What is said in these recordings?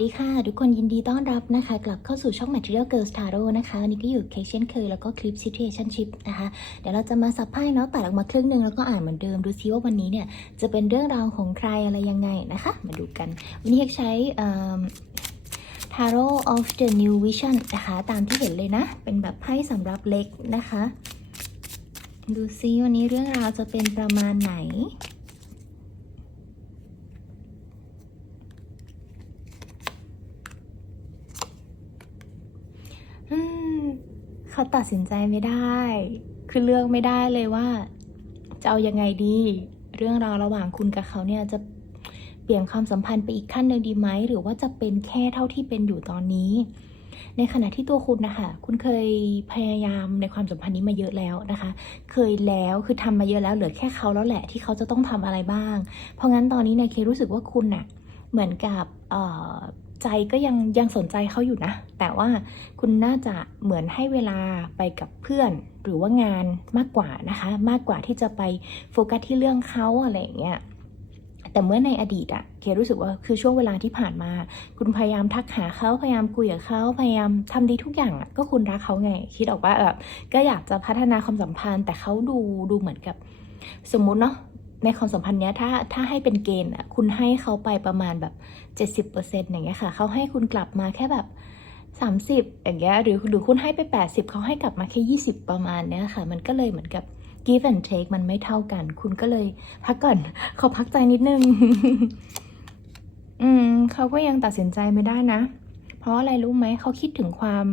ดีค่ะ ทุกคนยินดีต้อนรับนะคะ กลับเข้าสู่ช่อง Material Girls Tarot นะคะวันนี้ก็อยู่เคเช่นเคยแล้วก็คลิป Situationship นะคะ เดี๋ยวเราจะมาสับไพ่เนาะตัดออกมาครึ่งหนึ่งแล้วก็อ่านเหมือนเดิม ดูซิว่าวันนี้เนี่ย จะเป็นเรื่องราวของใครอะไรยังไงนะคะ มาดูกัน วันนี้ใช้ Tarot of the New Vision นะคะ ตามที่เห็นเลยนะ เป็นแบบไพ่สำหรับเล็กนะคะ ดูซิวันนี้เรื่องราวจะเป็นประมาณไหน อืม เขาตัดสินใจไม่ได้ คือเลือกไม่ได้เลยว่า จะเอายังไงดี เรื่องราวระหว่างคุณกับเขาเนี่ยจะเปลี่ยนความสัมพันธ์ไปอีกขั้นหนึ่งดีไหม หรือว่าจะเป็นแค่เท่าที่เป็นอยู่ตอนนี้ ในขณะที่ตัวคุณนะคะ คุณเคยพยายามในความสัมพันธ์นี้มาเยอะแล้วนะคะ เคยแล้ว คือทำมาเยอะแล้ว เหลือแค่เขาแล้วแหละที่เขาจะต้องทำอะไรบ้าง เพราะงั้นตอนนี้นี่ยเครู้สึกว่าคุณน่ะ เหมือนกับเอ่อ ใจก็ยังยังสนใจเขาอยู่นะ แต่ว่าคุณน่าจะเหมือนให้เวลาไปกับเพื่อน หรือว่างานมากกว่านะคะ มากกว่าที่จะไปโฟกัสที่เรื่องเขาอะไรอย่างเงี้ยแต่เมื่อในอดีตอะเครู้สึกว่าคือช่วงเวลาที่ผ่านมา คุณพยายามทักหาเขาพยายามคุยกับเขาพยายามทำดีทุกอย่างอะก็คุณรักเขาไง คิดออกว่าแบบก็อยากจะพัฒนาความสัมพันธ์ แต่เขาดูดูเหมือนกับ สมมุติเนาะ ในความสัมพันธ์เนี้ยถ้าถ้าให้เป็นเกณฑ์อะคุณให้เขาไปประมาณแบบ 70%อย่างเงี้ยค่ะเขาให้คุณกลับมาแค่แบบ 30 อย่างเงี้ยหรือหรือคุณให้ไป 80 เขาให้กลับมาแค่ 20 ประมาณเนี้ยค่ะ มันก็เลยเหมือนกับ give and take มันไม่เท่ากัน คุณก็เลยพักก่อนขอพักใจนิดนึง อืมเขาก็ยังตัดสินใจไม่ได้นะ เพราะอะไรรู้ไหมเขาคิดถึงความ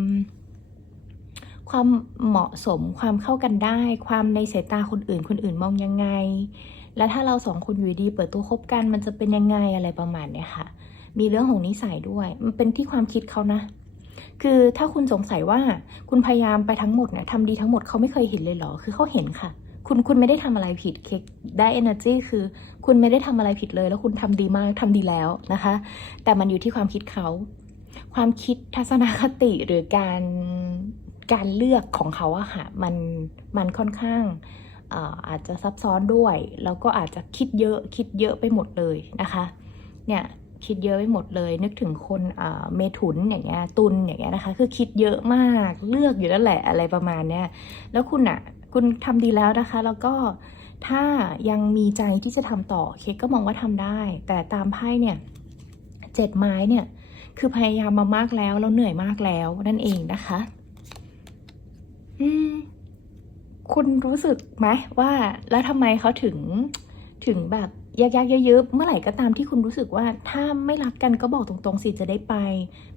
ความเหมาะสมความเข้ากันได้ ความในสายตาคนอื่น คนอื่นมองยังไง แล้วถ้าเราสองคนอยู่ดีเปิดตัวคบกันมันจะเป็นยังไงอะไรประมาณเนี้ยค่ะ มีเรื่องของนิสัยด้วย มันเป็นที่ความคิดเขานะ คือถ้าคุณสงสัยว่าคุณพยายามไปทั้งหมดเนี่ยทำดีทั้งหมดเขาไม่เคยเห็นเลยเหรอ คือเขาเห็นค่ะ คุณคุณไม่ได้ทำอะไรผิดเค้กได้ energy คือ คุณไม่ได้ทำอะไรผิดเลย แล้วคุณทำดีมากทำดีแล้วนะคะ แต่มันอยู่ที่ความคิดเขา ความคิดทัศนคติหรือการการเลือกของเขาอะค่ะ มันมันค่อนข้าง อาจจะซับซ้อนด้วย แล้วก็อาจจะคิดเยอะคิดเยอะไปหมดเลยนะคะเนี่ยคิดเยอะไปหมดเลย นึกถึงคนเมถุนอย่างเงี้ยตุลอย่างเงี้ยนะคะ คือคิดเยอะมากเลือกอยู่นั่นแหละอะไรประมาณเนี้ยแล้วคุณอะคุณทำดีแล้วนะคะ แล้วก็ถ้ายังมีใจที่จะทำต่อเคกก็มองว่าทำได้ แต่ตามไพ่เนี่ยเจ็ดไม้เนี่ยคือพยายามมามากแล้วแล้วเหนื่อยมากแล้วนั่นเองนะคะ อืม คุณรู้สึกไหมว่าแล้วทำไมเขาถึงถึงแบบยากๆเยอะๆเมื่อไหร่ก็ตามที่คุณรู้สึกว่าถ้าไม่รักกันก็บอกตรงๆสิจะได้ไป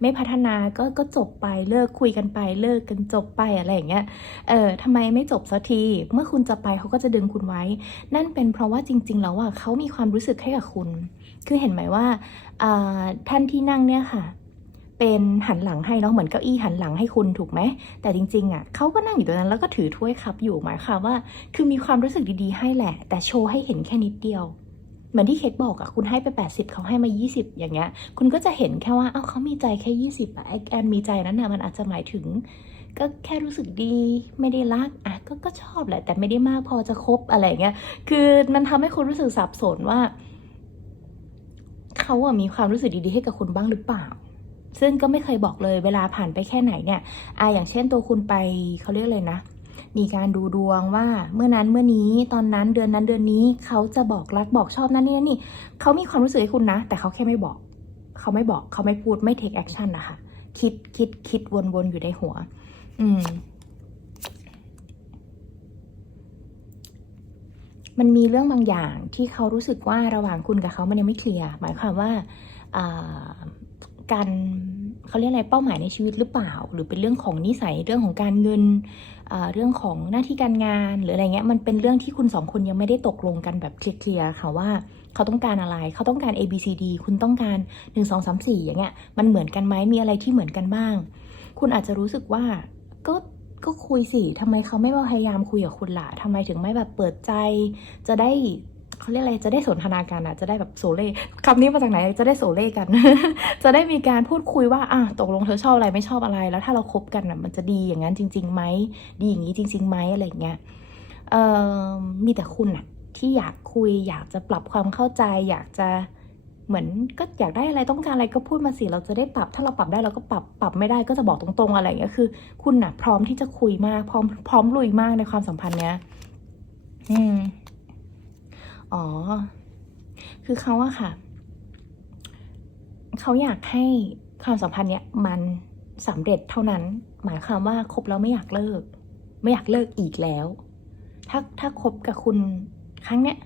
ไม่พัฒนาก็ก็จบไปเลิกคุยกันไปเลิกกันจบไปอะไรอย่างเงี้ยเออทำไมไม่จบสักที เมื่อคุณจะไปเขาก็จะดึงคุณไว้ นั่นเป็นเพราะว่าจริง ๆ แล้วอะเขามีความรู้สึกให้กับคุณ คือเห็นไหมว่าอ่าท่านที่นั่งเนี่ยค่ะ เป็นหันหลังให้เนาะเหมือนเก้าอี้หันหลังให้คุณถูกไหม แต่จริงๆอะเขาก็นั่งอยู่ตรงนั้น แล้วก็ถือถ้วยคัพอยู่หมายความว่า คือมีความรู้สึกดีๆให้แหละ แต่โชว์ให้เห็นแค่นิดเดียว เหมือนที่เคกบอกอะคุณให้ไป 80 เขาให้มา 20 อย่างเงี้ย คุณก็จะเห็นแค่ว่า เอ้าเขามีใจแค่ 20อะไอแอนมีใจนั้นน่ะมันอาจจะหมายถึง ก็แค่รู้สึกดีไม่ได้รักอะก็ก็ชอบแหละ แต่ไม่ได้มากพอจะคบอะไรเงี้ย คือมันทำให้คุณรู้สึกสับสนว่าเขาอะมีความรู้สึกดีๆให้กับคุณบ้างหรือเปล่า ซึ่งก็ไม่เคยบอกเลยเวลาผ่านไปแค่ไหนเนี่ยอะอย่างเช่นตัวคุณไปเขาเรียกเลยนะ มีการดูดวงว่าเมื่อนั้นเมื่อนี้ตอนนั้นเดือนนั้นเดือนนี้เขาจะบอกรักบอกชอบนั่นนี่นั่นนี่เขามีความรู้สึกให้คุณนะ แต่เขาแค่ไม่บอก เขาไม่บอกเขาไม่พูดไม่ take action นะคะคิดคิดคิดวนๆอยู่ในหัว อืม มันมีเรื่องบางอย่างที่เขารู้สึกว่าระหว่างคุณกับเขามันยังไม่เคลียร์หมายความว่าอ่า การเขาเรียกอะไรเป้าหมายในชีวิตหรือเปล่า หรือเป็นเรื่องของนิสัยเรื่องของการเงินเรื่องของหน้าที่การงานหรืออะไรเงี้ยมันเป็นเรื่องที่คุณสองคนยังไม่ได้ตกลงกันแบบเคลียร์ค่ะว่าเขาต้องการอะไร เขาต้องการ A B C D คุณต้องการ 1 2 3 4 อย่างเงี้ยมันเหมือนกันไหมมีอะไรที่เหมือนกันบ้าง คุณอาจจะรู้สึกว่าก็ก็คุยสิทำไมเขาไม่มาพยายามคุยกับคุณล่ะทำไมถึงไม่แบบเปิดใจ จะได้ เขาเรียกอะไรจะได้สนทนากันอะจะได้แบบโซเล่คำนี้มาจากไหนจะได้โซเล่กัน จะได้มีการพูดคุยว่าอะตกลงเธอชอบอะไรไม่ชอบอะไร แล้วถ้าเราคบกันอะมันจะดีอย่างนั้นจริงๆไหมดีอย่างนี้จริงๆไหมอะไรอย่างเงี้ยเอ่อมีแต่คุณอะที่อยากคุยอยากจะปรับความเข้าใจ อยากจะเหมือนก็อยากได้อะไรต้องการอะไรก็พูดมาสิเราจะได้ปรับ ถ้าเราปรับได้เราก็ปรับปรับไม่ได้ก็จะบอกตรงๆอะไรอย่างเงี้ยคือ คุณน่ะ พร้อมที่จะคุยมากพร้อมพร้อมลุยมากในความสัมพันธ์เนี้ย อืม อ๋อ คือเขาอะค่ะ เขาอยากให้ความสัมพันธ์เนี้ยมันสำเร็จเท่านั้น หมายความว่าคบแล้วไม่อยากเลิก ไม่อยากเลิกอีกแล้ว ถ้าถ้าคบกับคุณครั้งเนี้ย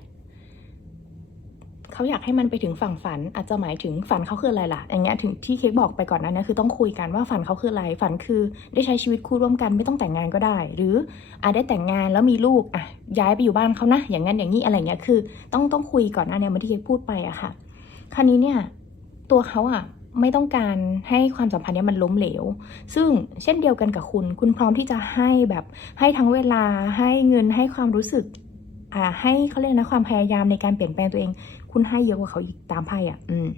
เขาอยากให้มันไปถึงฝั่งฝัน อาจจะหมายถึงฝันเขาคืออะไรล่ะ อย่างเงี้ยถึงที่เค้กบอกไปก่อนนั้นนะคือต้องคุยกันว่าฝันเขาคืออะไรฝันคือ ได้ใช้ชีวิตคู่ร่วมกันไม่ต้องแต่งงานก็ได้ หรืออาจได้แต่งงานแล้วมีลูกอะย้ายไปอยู่บ้านเขานะ อย่างนั้นอย่างนี้อะไรเงี้ยคือ ต้องต้องคุยก่อนหนะเนี่ยเหมือนที่เค้กพูดไปอะค่ะ คราวนี้เนี่ยตัวเขาอะไม่ต้องการให้ความสัมพันธ์เนี้ยมันล้มเหลว ซึ่งเช่นเดียวกันกับคุณ คุณพร้อมที่จะให้แบบให้ทั้งเวลาให้เงินให้ความรู้สึกอ่าให้เขาเรียกนะความพยายามในการเปลี่ยนแปลงตัวเอง คุณให้เยอะกว่าเขาอีกตามไพ่อะ อืม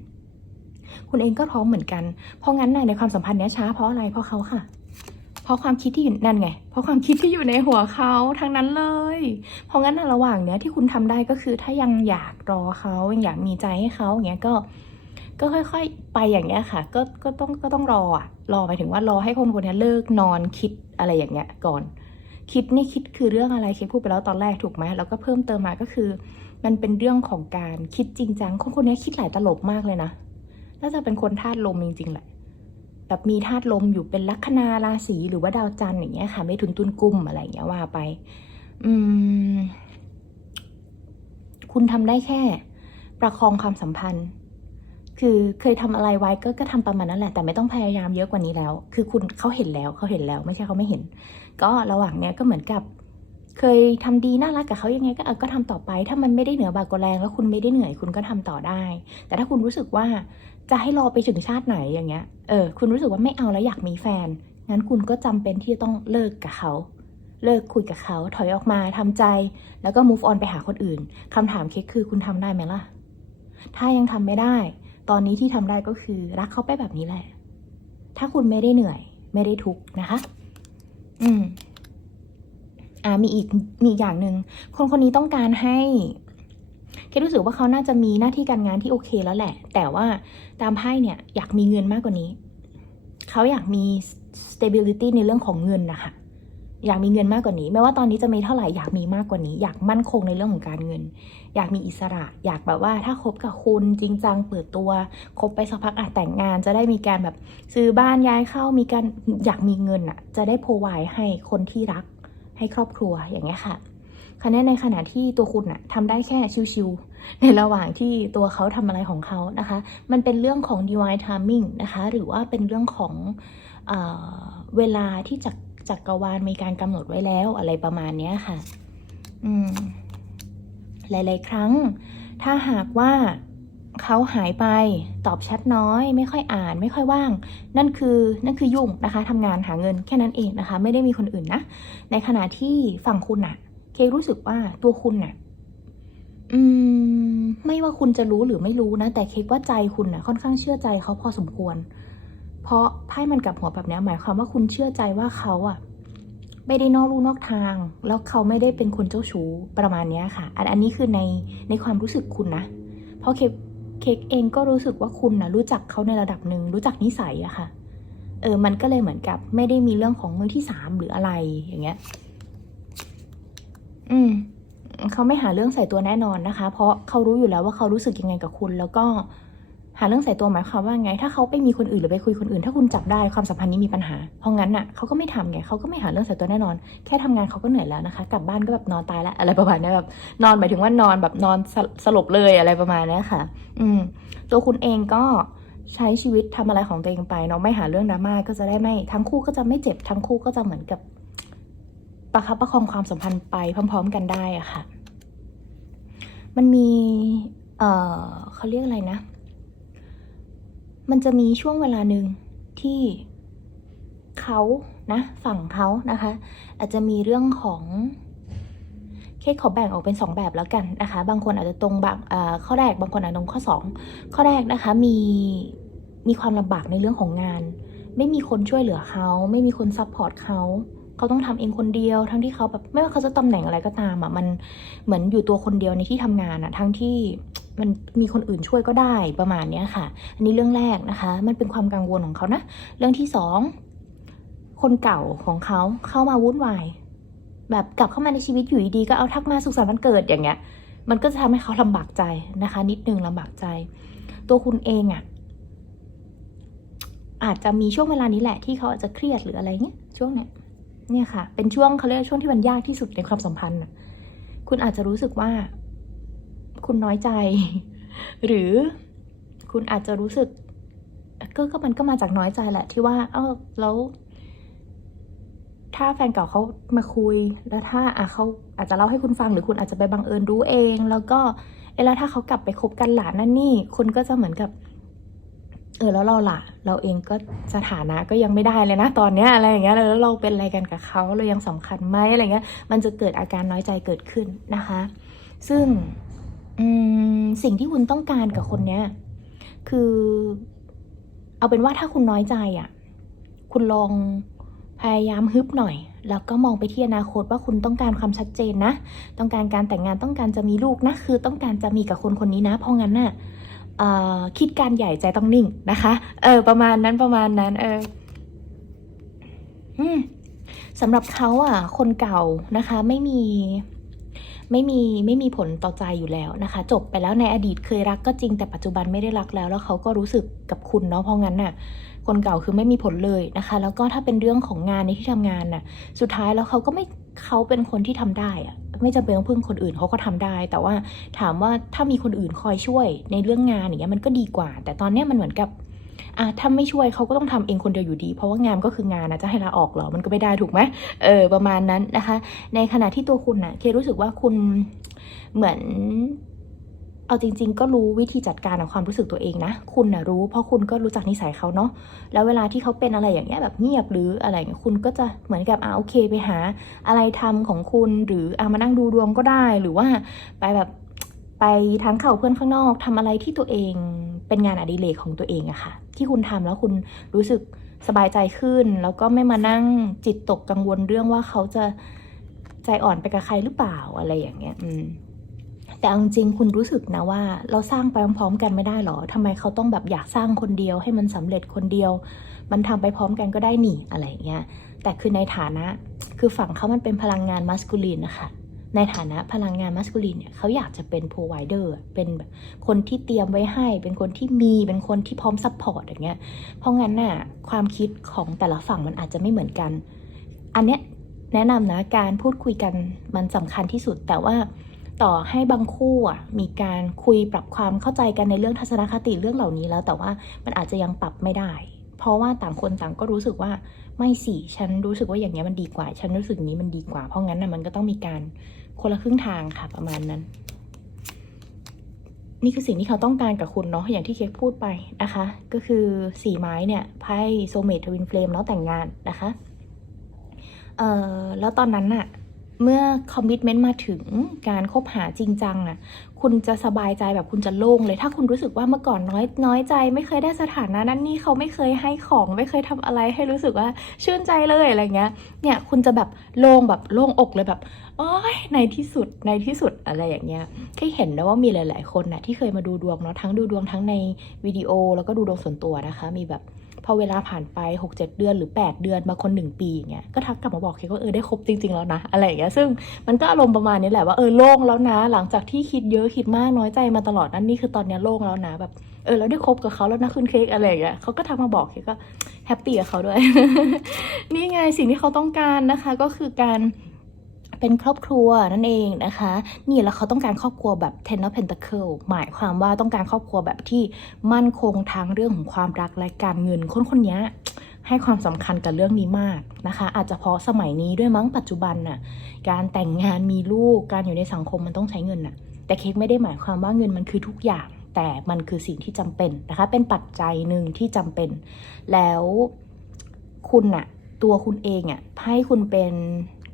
คุณเองก็พร้อมเหมือนกัน เพราะงั้นในความสัมพันธ์เนี้ยช้าเพราะอะไร เพราะเขาค่ะ เพราะความคิดที่อยู่นั่นไง เพราะความคิดที่อยู่ในหัวเขาทั้งนั้นเลย เพราะงั้นในระหว่างเนี้ยที่คุณทำได้ก็คือถ้ายังอยากรอเขายังอยากมีใจให้เขาอย่างเงี้ยก็ก็ค่อย ๆ ไปอย่างเงี้ยค่ะ ก็ ก็ต้อง ก็ต้องรออะรอหมายถึงว่ารอให้คนคนนี้เลิกนอนคิดอะไรอย่างเงี้ยก่อน คิดนี่คิดคือเรื่องอะไรเคพูดไปแล้วตอนแรกถูกไหมแล้วก็เพิ่มเติมมาก็คือ มันเป็นเรื่องของการคิดจริงจัง คนคนนี้คิดหลายตลบมากเลยนะ น่าจะเป็นคนธาตุลมจริงๆแหละ แบบมีธาตุลมอยู่เป็นลัคนาราศีหรือว่าดาวจันทร์อย่างเงี้ยค่ะ ไม่ถุนตุนกุ้มอะไรอย่างเงี้ยว่าไป อืม คุณทำได้แค่ ประคองความสัมพันธ์ คือเคยทำอะไรไว้ก็ก็ทำประมาณนั้นแหละ แต่ไม่ต้องพยายามเยอะกว่านี้แล้ว คือคุณเขาเห็นแล้วเขาเห็นแล้ว ไม่ใช่เขาไม่เห็น ก็ระหว่างเนี้ยก็เหมือนกับ เคยทำดีน่ารักกับเขายังไงก็เออก็ทำต่อไป ถ้ามันไม่ได้เหนือบากกว่าแรง แล้วคุณไม่ได้เหนื่อยคุณก็ทำต่อได้ แต่ถ้าคุณรู้สึกว่าจะให้รอไปถึงชาติไหนอย่างเงี้ยเออคุณรู้สึกว่าไม่เอาแล้วอยากมีแฟน งั้นคุณก็จำเป็นที่จะต้องเลิกกับเขาเลิกคุยกับเขาถอยออกมาทำใจ แล้วก็ move on ไปหาคนอื่นคำถามเค้กคือคุณทำได้ไหมล่ะ ถ้ายังทำไม่ได้ ตอนนี้ที่ทำได้ก็คือรักเขาไปแบบนี้แหละ ถ้าคุณไม่ได้เหนื่อย ไม่ได้ทุกข์นะคะ อืม อ่ามีอีกมีอย่างหนึ่งคนคนนี้ต้องการให้เครู้สึกว่าเขาน่าจะมีหน้าที่การงานที่โอเคแล้วแหละ แต่ว่าตามไพ่เนี่ยอยากมีเงินมากกว่านี้ เขาอยากมี stability ในเรื่องของเงินนะคะอยากมีเงินมากกว่านี้ ไม่ว่าตอนนี้จะมีเท่าไหร่อยากมีมากกว่านี้ อยากมั่นคงในเรื่องของการเงิน อยากมีอิสระ อยากแบบว่าถ้าคบกับคุณจริงจังเปิดตัวคบไปสักพักอาจแต่งงาน จะได้มีการแบบซื้อบ้านย้ายเข้ามีการอยากมีเงินอะจะได้โพไวให้คนที่รัก ให้ครอบครัวอย่างเงี้ยค่ะคะแนนในขณะที่ตัวคุณอะทำได้แค่ชิวๆในระหว่างที่ตัวเขาทำอะไรของเขานะคะ มันเป็นเรื่องของ divine timing นะคะ หรือว่าเป็นเรื่องของเออเวลาที่จักจักรวาลมีการกำหนดไว้แล้วอะไรประมาณเนี้ยค่ะ อืม หลาย ๆ ครั้ง ถ้าหากว่า เขาหายไปตอบแชทน้อย ไม่ค่อยอ่าน ไม่ค่อยว่าง นั่นคือนั่นคือยุ่งนะคะทำงานหาเงินแค่นั้นเองนะคะ ไม่ได้มีคนอื่นนะ ในขณะที่ฝั่งคุณน่ะเครู้สึกว่าตัวคุณน่ะ อืม ไม่ว่าคุณจะรู้หรือไม่รู้นะ แต่เคกว่าใจคุณน่ะ ค่อนข้างเชื่อใจเขาพอสมควร เพราะไพ่มันกลับหัวแบบนี้หมายความว่าคุณเชื่อใจว่าเขาอะไม่ได้นอกลู่นอกทาง แล้วเขาไม่ได้เป็นคนเจ้าชู้ประมาณนี้ค่ะ อันอันนี้คือในในความรู้สึกคุณนะ เพราะเค ค้กเองก็รู้สึกว่าคุณนะรู้จักเขาในระดับหนึ่งรู้จักนิสัยอะค่ะ เออ มันก็เลยเหมือนกับ ไม่ได้มีเรื่องของมือที่สามหรืออะไรอย่างเงี้ย อืมเขาไม่หาเรื่องใส่ตัวแน่นอนนะคะ เพราะเขารู้อยู่แล้วว่าเขารู้สึกยังไงกับคุณ แล้วก็ หาเรื่องใส่ตัวหมายความว่าไง ถ้าเขาไปมีคนอื่นหรือไปคุยคนอื่น ถ้าคุณจับได้ความสัมพันธ์นี้มีปัญหา เพราะงั้นน่ะเขาก็ไม่ทำไงเขาก็ไม่หาเรื่องใส่ตัวแน่นอน แค่ทำงานเขาก็เหนื่อยแล้วนะคะ กลับบ้านก็แบบนอนตายละอะไรประมาณนี้แบบนอนหมายถึงว่านอนแบบนอนสสลบเลยอะไรประมาณนี้ค่ะ อืม ตัวคุณเองก็ใช้ชีวิตทำอะไรของตัวเองไปเนาะไม่หาเรื่องดราม่าก็จะได้ไม่ทั้งคู่ก็จะไม่เจ็บทั้งคู่ก็จะเหมือนกับประคับประคองความสัมพันธ์ไปพร้อม ๆ กันได้อะค่ะ มันมี เอ่อเขาเรียกอะไรนะ มันจะมีช่วงเวลาหนึ่งที่เขานะฝั่งเขานะคะ อาจจะมีเรื่องของเคสขอแบ่งออกเป็น 2 แบบแล้วกันนะคะ บางคนอาจจะตรงแบางอ่าข้อแรกบางคนอาจจะตรงข้อ 2 ข้อแรกนะคะมีมีความลำบากในเรื่องของงาน ไม่มีคนช่วยเหลือเขา ไม่มีคนซัพพอร์ตเขาเขาต้องทำเองคนเดียว ทั้งที่เขาแบบไม่ว่าเขาจะตำแหน่งอะไรก็ตามอะมันเหมือนอยู่ตัวคนเดียวในที่ทำงานอะทั้งที่ มันมีคนอื่นช่วยก็ได้ประมาณนี้ค่ะ อันนี้เรื่องแรกนะคะ มันเป็นความกังวลของเขานะ เรื่องที่สองคนเก่าของเขาเข้ามาวุ่นวาย แบบกลับเข้ามาในชีวิตอยู่ดีๆก็เอาทักมาสุขสันต์วันเกิดอย่างเงี้ย มันก็จะทำให้เขาลำบากใจนะคะ นิดนึงลำบากใจ ตัวคุณเองอะ่ะ อาจจะมีช่วงเวลานี้แหละที่เขาอาจจะเครียดหรืออะไรเงี้ยช่วงเนี้ยเนี่ยค่ะ เป็นช่วงเขาเรียกช่วงที่มันยากที่สุดในความสัมพันธ์นะคุณอาจจะรู้สึกว่า คุณน้อยใจ หรือคุณอาจจะรู้สึก ก็ก็มันก็มาจากน้อยใจแหละ ที่ว่า เออแล้ว ถ้าแฟนเก่าเขามาคุย แล้วถ้าอะเขาอาจจะเล่าให้คุณฟังหรือคุณอาจจะไปบังเอิญรู้เอง แล้วก็เอแล้วถ้าเขากลับไปคบกันหลานนั่นนี่ คุณก็จะเหมือนกับ เออแล้วเราล่ะ เราเองก็สถานะก็ยังไม่ได้เลยนะตอนเนี้ยอะไรอย่างเงี้ยแล้วเราเป็นอะไรกันกับเขาเรายังสำคัญไหมอะไรเงี้ย มันจะเกิดอาการน้อยใจเกิดขึ้นนะคะ ซึ่ง สิ่งที่คุณต้องการกับคนเนี้ย คือ เอาเป็นว่าถ้าคุณน้อยใจอะ คุณลองพยายามฮึบหน่อย แล้วก็มองไปที่อนาคตว่าคุณต้องการความชัดเจนนะ ต้องการการแต่งงานต้องการจะมีลูกนะ คือต้องการจะมีกับคนคนนี้นะ เพราะงั้นน่ะเอ่อคิดการใหญ่ใจต้องนิ่งนะคะ เออ ประมาณนั้นประมาณนั้น เออสำหรับเขาอะ คนเก่านะคะ ไม่มี ไม่มีไม่มีผลต่อใจอยู่แล้วนะคะ จบไปแล้วในอดีตเคยรักก็จริงแต่ปัจจุบันไม่ได้รักแล้ว แล้วเขาก็รู้สึกกับคุณเนาะเพราะงั้นน่ะคนเก่าคือไม่มีผลเลยนะคะ แล้วก็ถ้าเป็นเรื่องของงานในที่ทำงานน่ะสุดท้ายแล้วเขาก็ไม่เขาเป็นคนที่ทำได้อะไม่จำเป็นต้องพึ่งคนอื่นเขาก็ทำได้ แต่ว่าถามว่าถ้ามีคนอื่นคอยช่วยในเรื่องงานอย่างเงี้ยมันก็ดีกว่า แต่ตอนเนี้ยมันเหมือนกับ อะถ้าไม่ช่วยเขาก็ต้องทำเองคนเดียวอยู่ดี เพราะว่างานก็คืองานนะจะให้ลาออกเหรอมันก็ไม่ได้ถูกไหมเออประมาณนั้นนะคะ ในขณะที่ตัวคุณน่ะเครู้สึกว่าคุณเหมือนเอาจริง ๆ ก็รู้วิธีจัดการกับความรู้สึกตัวเองนะ คุณนะรู้เพราะคุณก็รู้จักนิสัยเขาเนาะ แล้วเวลาที่เขาเป็นอะไรอย่างเงี้ยแบบเงียบหรืออะไรอย่างเงี้ยคุณก็จะเหมือนกับอ่าโอเคไปหา อะไรทำของคุณหรืออ่ามานั่งดูดวงก็ได้หรือว่าไปแบบ ไปทานข้าวกับเพื่อนข้างนอกทำอะไรที่ตัวเองเป็นงานอดิเรกของตัวเองอะค่ะ ที่คุณทำแล้วคุณรู้สึกสบายใจขึ้น แล้วก็ไม่มานั่งจิตตกกังวลเรื่องว่าเขาจะใจอ่อนไปกับใครหรือเปล่าอะไรอย่างเงี้ยอืมแต่เอาจริงๆคุณรู้สึกนะว่าเราสร้างไปพร้อมๆกันไม่ได้หรอทำไมเขาต้องแบบอยากสร้างคนเดียว ให้มันสำเร็จคนเดียว มันทำไปพร้อมกันก็ได้หนีอะไรอย่างเงี้ยแต่คือในฐานะคือฝั่งเขามันเป็นพลังงานมัสคูลีนนะคะ ในฐานะพลังงานมัสคูลีนเนี่ยเขาอยากจะเป็น provider เป็นแบบคนที่เตรียมไว้ให้ เป็นคนที่มี เป็นคนที่พร้อมซัพพอร์ตอย่างเงี้ย เพราะงั้นน่ะความคิดของแต่ละฝั่งมันอาจจะไม่เหมือนกัน อันเนี้ยแนะนำนะการพูดคุยกันมันสำคัญที่สุดแต่ว่าต่อให้บางคู่อะมีการคุยปรับความเข้าใจกันในเรื่องทัศนคติเรื่องเหล่านี้แล้ว แต่ว่ามันอาจจะยังปรับไม่ได้ เพราะว่าต่างคนต่างก็รู้สึกว่าไม่สิฉันรู้สึกว่าอย่างเงี้ยมันดีกว่า ฉันรู้สึกนี้มันดีกว่า เพราะงั้นน่ะมันก็ต้องมีการ คนละครึ่งทางค่ะประมาณนั้น นี่คือสิ่งที่เขาต้องการกับคุณเนาะอย่างที่เค้กพูดไปนะคะ ก็คือสี่ไม้เนี่ยไพ่โซเมททวินเฟลมแล้วแต่งงานนะคะเอ่อแล้วตอนนั้นน่ะเมื่อคอมมิชเมนต์มาถึงการคบหาจริงจังอะ คุณจะสบายใจแบบคุณจะโล่งเลยถ้าคุณรู้สึกว่าเมื่อก่อนน้อยน้อยใจ ไม่เคยได้สถานะนั้นนี่เขาไม่เคยให้ของไม่เคยทำอะไรให้รู้สึกว่าชื่นใจเลยอะไรเงี้ยเนี่ยคุณจะแบบโล่งแบบโล่งอกเลยแบบโอ้ยในที่สุดในที่สุดอะไรอย่างเงี้ยแค่เห็นนะว่ามีหลาย ๆ คนน่ะที่เคยมาดูดวงเนาะทั้งดูดวงทั้งในวิดีโอ แล้วก็ดูดวงส่วนตัวนะคะ มีแบบ พอเวลาผ่านไป 6 7 เดือนหรือ 8 เดือนบางคน 1 ปีอย่างเงี้ยก็ทักกลับมาบอกเคกว่าเออได้ครบจริง ๆ แล้วนะอะไรอย่างเงี้ยซึ่งมันก็อารมณ์ประมาณนี้แหละว่าเออโล่งแล้วนะ หลังจากที่คิดเยอะคิดมากน้อยใจมาตลอดนั่นนี่คือตอนเนี้ยโล่งแล้วนะแบบเออแล้วได้คบกับเขาแล้วนะคุณเค้กอะไรอย่างเงี้ยเขาก็ทักมาบอกเคก็แฮปปี้กับเขาด้วย นี่ไงสิ่งที่เขาต้องการนะคะก็คือการ เป็นครอบครัวนั่นเองนะคะ นี่แล้วเขาต้องการครอบครัวแบบ ten of pentacle หมายความว่าต้องการครอบครัวแบบที่มั่นคงทางเรื่องของความรักและการเงินคนคนนี้ให้ความสำคัญกับเรื่องนี้มากนะคะ อาจจะเพราะสมัยนี้ด้วยมั้งปัจจุบันน่ะการแต่งงานมีลูกการอยู่ในสังคมมันต้องใช้เงินน่ะ แต่เค้กไม่ได้หมายความว่าเงินมันคือทุกอย่าง แต่มันคือสิ่งที่จำเป็นนะคะ เป็นปัจจัยหนึ่งที่จำเป็น แล้วคุณน่ะตัวคุณเองอะให้คุณเป็น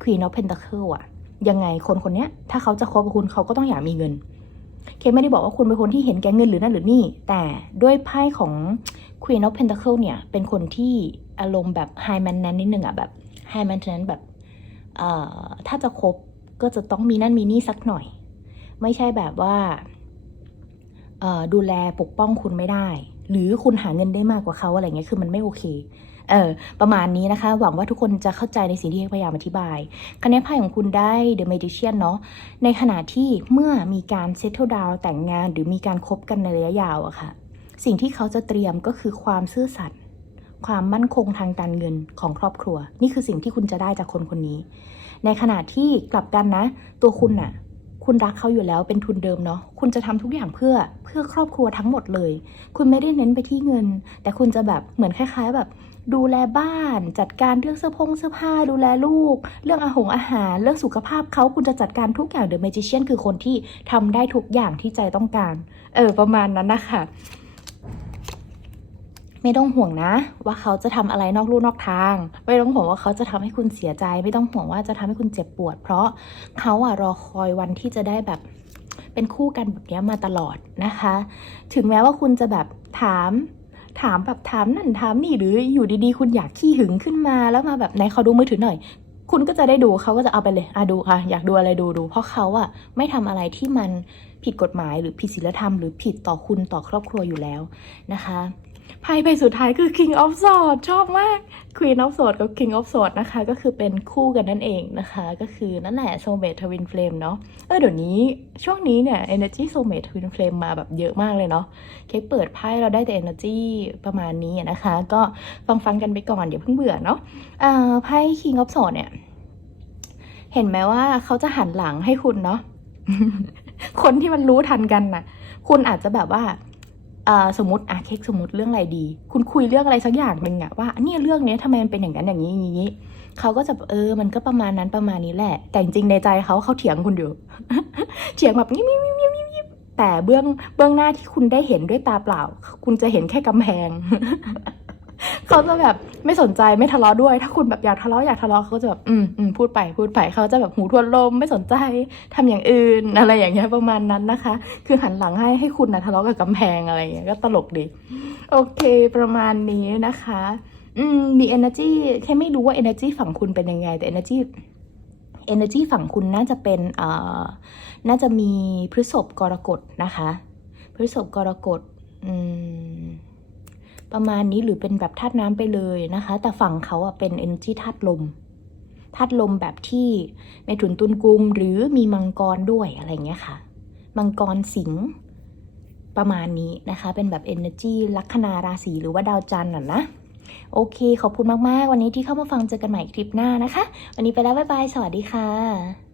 Queen of Pentacle อะยังไงคนคนเนี้ยถ้าเขาจะคบกับคุณเขาก็ต้องอยากมีเงิน เคไม่ได้บอกว่าคุณเป็นคนที่เห็นแก่เงินหรือนั่นหรือนี่ แต่ด้วยไพ่ของ Queen of Pentacle เนี่ย เป็นคนที่อารมณ์แบบ high maintenance นิดนึงอะแบบ high maintenance แบบเอ่อถ้าจะคบก็จะต้องมีนั่นมีนี่สักหน่อย ไม่ใช่แบบว่าดูแลปกป้องคุณไม่ได้ หรือคุณหาเงินได้มากกว่าเขาอะไรเงี้ยคือมันไม่โอเค เออประมาณนี้นะคะ หวังว่าทุกคนจะเข้าใจในสิ่งที่พยายามอธิบายคะแนนไพ่ของคุณได้ The Magician เนาะในขณะที่เมื่อมีการ settle down แต่งงานหรือมีการคบกันในระยะยาวอะค่ะ สิ่งที่เขาจะเตรียมก็คือความซื่อสัตย์ความมั่นคงทางการเงินของครอบครัว นี่คือสิ่งที่คุณจะได้จากคนคนนี้ ในขณะที่กลับกันนะ ตัวคุณน่ะ คุณรักเขาอยู่แล้วเป็นทุนเดิมเนาะคุณจะทำทุกอย่างเพื่อเพื่อครอบครัวทั้งหมดเลย คุณไม่ได้เน้นไปที่เงิน แต่คุณจะแบบเหมือนคล้าย ๆ แบบ ดูแลบ้าน จัดการเรื่องเสื้อผงเสื้อผ้า ดูแลลูก เรื่องอาหงอาหาร เรื่องสุขภาพเขาคุณจะจัดการทุกอย่าง The Magician คือคนที่ทำได้ทุกอย่างที่ใจต้องการ เออ ประมาณนั้นนะคะไม่ต้องห่วงนะ ว่าเขาจะทำอะไรนอกลู่นอกทาง ไม่ต้องห่วงว่าเขาจะทำให้คุณเสียใจ ไม่ต้องห่วงว่าจะทำให้คุณเจ็บปวด เพราะเขาอะรอคอยวันที่จะได้แบบเป็นคู่กันแบบนี้มาตลอดนะคะ ถึงแม้ว่าคุณจะแบบถาม ถามแบบถามนั่นถามนี่หรืออยู่ดีๆ คุณอยากขี้หึงขึ้นมาแล้วมาแบบไหนเขาดูมือถือหน่อย คุณก็จะได้ดูเขาก็จะเอาไปเลยอะดูค่ะอยากดูอะไรดูดูเพราะเขาอะไม่ทำอะไรที่มันผิดกฎหมายหรือผิดศีลธรรมหรือผิดต่อคุณต่อครอบครัวอยู่แล้วนะคะ ไพ่ใบสุดท้ายคือ King of Swords ชอบมาก Queen of Swords กับ King of Swords นะคะ ก็คือเป็นคู่กันนั่นเองนะคะ ก็คือนั่นแหละ Soulmate Twin Flame เนาะเออเดี๋ยวนี้ช่วงนี้เนี่ย Energy Soulmate Twin Flame มาแบบเยอะมากเลยเนาะเค้กเปิดไพ่เราได้แต่ Energy ประมาณนี้นะคะ ก็ฟังฟังๆกันไปก่อนเดี๋ยวเพิ่งเบื่อเนาะอ่าไพ่ King of Swords เนี่ย เห็นไหมว่าเขาจะหันหลังให้คุณเนาะคนที่มันรู้ทันกันน่ะ คุณอาจจะแบบว่า สมมติอะเค้กสมมติเรื่องอะไรดี คุณคุยเรื่องอะไรสักอย่างหนึ่งอะว่าเนี่ยเรื่องเนี้ยทำไมมันเป็นอย่างนั้นอย่างนี้อย่างนี้เขาก็จะเออมันก็ประมาณนั้นประมาณนี้แหละ แต่จริงในใจเขาเขาเถียงคุณอยู่เถียงแบบยิบยิบยิบยิบยิบยิบแต่เบื้องเบื้องหน้าที่คุณได้เห็นด้วยตาเปล่า คุณจะเห็นแค่กำแพง เขาจะแบบไม่สนใจไม่ทะเลาะด้วย ถ้าคุณแบบอยากทะเลาะอยากทะเลาะเขาจะแบบอืมอืมพูดไปพูดไปเขาจะแบบหูทวนลมไม่สนใจทำอย่างอื่นอะไรอย่างเงี้ยประมาณนั้นนะคะ คือหันหลังให้ให้คุณนะทะเลาะกับกำแพงอะไรอย่างเงี้ยก็ตลกดีโอเคประมาณนี้นะคะอืมมี energy แค่ไม่รู้ว่า energy ฝั่งคุณเป็นยังไง แต่ energy energy ฝั่งคุณน่าจะเป็นเอ่อน่าจะมีพฤษภกรกฎนะคะ พฤษภกรกฎอืม ประมาณนี้หรือเป็นแบบธาตุน้ำไปเลยนะคะ แต่ฝั่งเขาอะเป็น energy ธาตุลมธาตุลมแบบที่เมถุนตุลกุมหรือมีมังกรด้วยอะไรเงี้ยค่ะ มังกรสิงประมาณนี้นะคะ เป็นแบบ energy ลัคนาราศีหรือว่าดาวจันทร์น่ะนะโอเค ขอบคุณมาก ๆ วันนี้ที่เข้ามาฟังเจอกันใหม่คลิปหน้านะคะ วันนี้ไปแล้ว บ๊ายบาย สวัสดีค่ะ